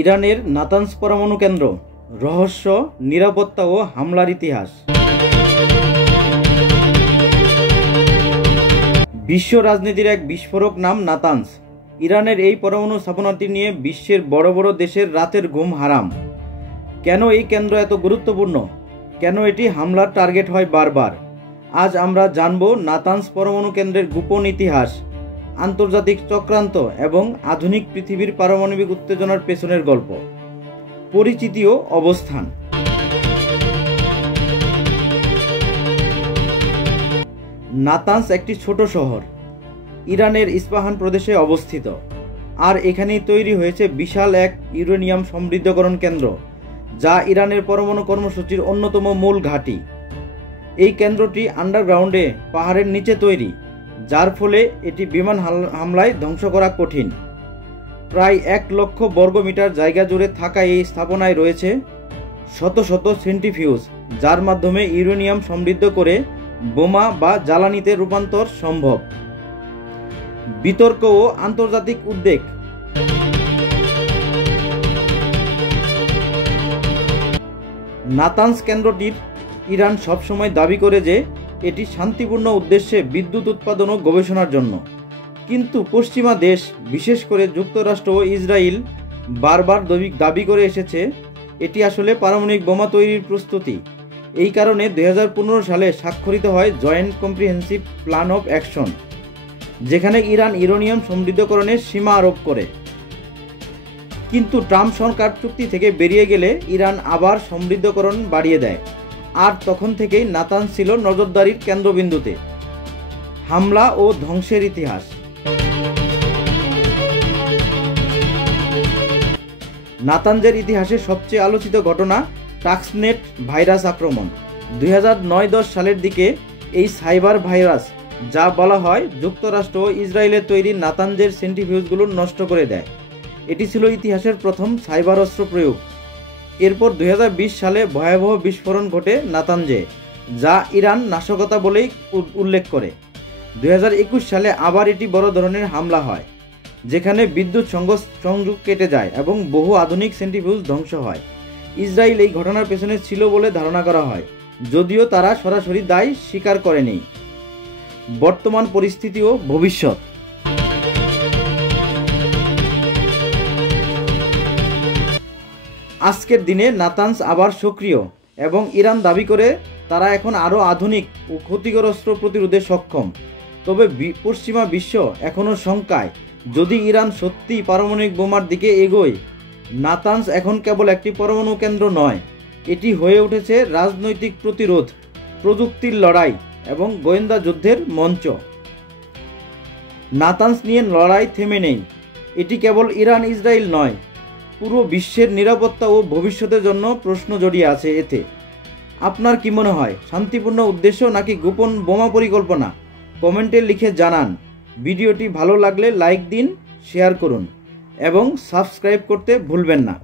ইরানের নাতানজ পরমাণু কেন্দ্র, রহস্য, নিরাপত্তা ও হামলার ইতিহাস। বিশ্ব রাজনীতির এক বিস্ফোরক নাম নাতানজ। ইরানের এই পরমাণু স্থাপনাটি নিয়ে বিশ্বের বড় বড় দেশের রাতের ঘুম হারাম। কেন এই কেন্দ্র এত গুরুত্বপূর্ণ? কেন এটি হামলার টার্গেট হয় বারবার? আজ আমরা জানব নাতানজ পরমাণু কেন্দ্রের গোপন ইতিহাস, আন্তর্জাতিক চক্রান্ত এবং আধুনিক পৃথিবীর পারমাণবিক উত্তেজনার পেছনের গল্প। পরিচিতি ও অবস্থান। নাতানজ একটি ছোট শহর, ইরানের ইস্পাহান প্রদেশে অবস্থিত। আর এখানেই তৈরি হয়েছে বিশাল এক ইউরেনিয়াম সমৃদ্ধকরণ কেন্দ্র, যা ইরানের পরমাণু কর্মসূচির অন্যতম মূল ঘাঁটি। এই কেন্দ্রটি আন্ডারগ্রাউন্ডে পাহাড়ের নিচে তৈরি, যার ফলে এটি বিমান হামলায় ধ্বংস করা কঠিন। প্রায় 1 লক্ষ বর্গমিটার জায়গা জুড়ে থাকা এই স্থাপনায় রয়েছে শত শত সেন্ট্রিফিউজ, যার মাধ্যমে ইউরেনিয়াম সমৃদ্ধ করে বোমা বা জ্বালানিতে রূপান্তর সম্ভব। বিতর্ক ও আন্তর্জাতিক উদ্বেগ। নাতানজ কেন্দ্রটির ইরান সবসময় দাবি করে যে এটি শান্তিপূর্ণ উদ্দেশ্যে বিদ্যুৎ উৎপাদন ও গবেষণার জন্য, কিন্তু পশ্চিমা দেশ, বিশেষ করে যুক্তরাষ্ট্র ও ইসরায়েল বারবার দাবি করে এসেছে এটি আসলে পারমাণবিক বোমা তৈরির প্রস্তুতি। এই কারণে 2015 সালে স্বাক্ষরিত হয় joint comprehensive plan of action, যেখানে ইরান ইউরেনিয়াম সমৃদ্ধকরণের সীমা আরোপ করে। কিন্তু ট্রাম্প সরকার চুক্তি থেকে বেরিয়ে গেলে ইরান আবার সমৃদ্ধকরণ বাড়িয়ে দেয়, আর তখন থেকেই নাতানজ ছিল নজরদারির কেন্দ্রবিন্দুতে। হামলা ও ধ্বংসের ইতিহাস। নাতানজের ইতিহাসে সবচেয়ে আলোচিত ঘটনা টাক্সনেট ভাইরাস আক্রমণ। 2009-10 সালের দিকে এই সাইবার ভাইরাস, যা বলা হয় যুক্তরাষ্ট্র ও ইসরায়েলের তৈরি নাতানজের সেন্ট্রিফিউজগুলো নষ্ট করে দেয়। এটি ছিল ইতিহাসের প্রথম সাইবার অস্ত্র প্রয়োগ। এরপর 2020 সালে ভয়াবহ বিস্ফোরণ ঘটে নাতানজে, যা ইরান নাশকতা বলেই উল্লেখ করে। 2021 সালে আবার এটি বড় ধরনের হামলা হয়, যেখানে বিদ্যুৎ সংযোগ কেটে যায় এবং বহু আধুনিক সেন্ট্রিফিউজ ধ্বংস হয়। ইসরায়েল এই ঘটনার পেছনে ছিল বলে ধারণা করা হয়, যদিও তারা সরাসরি দায় স্বীকার করেনি। বর্তমান পরিস্থিতি ও ভবিষ্যৎ। আজকের দিনে নাতানজ আবার সক্রিয় এবং ইরান দাবি করে তারা এখন আরও আধুনিক ও ক্ষতিকর অস্ত্র প্রতিরোধে সক্ষম। তবে পশ্চিমা বিশ্ব এখনও শঙ্কায়, যদি ইরান সত্যিই পারমাণবিক বোমার দিকে এগোয়, নাতানজ এখন কেবল একটি পরমাণু কেন্দ্র নয়, এটি হয়ে উঠেছে রাজনৈতিক প্রতিরোধ, প্রযুক্তির লড়াই এবং গোয়েন্দা যুদ্ধের মঞ্চ। নাতানজ নিয়ে লড়াই থেমে নেই। এটি কেবল ইরান ইসরায়েল নয়, পুরো বিশ্বের নিরাপত্তা ও ভবিষ্যতের জন্য প্রশ্ন জড়িয়ে আছে এতে। আপনার কি মনে হয়, শান্তিপূর্ণ উদ্দেশ্য নাকি গোপন বোমা পরিকল্পনা? কমেন্টে লিখে জানান। ভিডিওটি ভালো লাগলে লাইক দিন, শেয়ার করুন এবং সাবস্ক্রাইব করতে ভুলবেন না।